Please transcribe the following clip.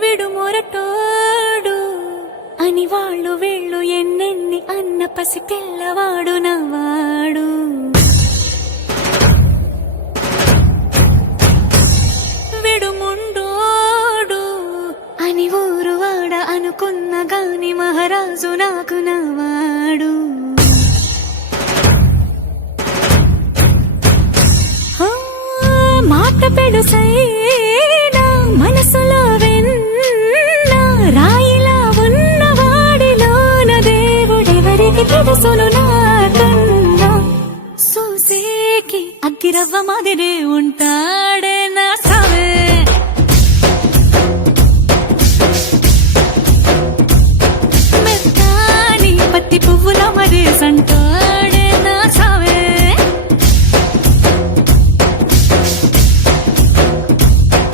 విడు మొరటోడు అని వాళ్ళు వీళ్ళు ఎన్నెన్ని అన్న పసి పిల్లవాడు నవ్వాడు. విడు ముండోడు అని ఊరు వాడ అనుకున్న గాని మహారాజు నాకు నవ్వాడు. మాట పెడు సై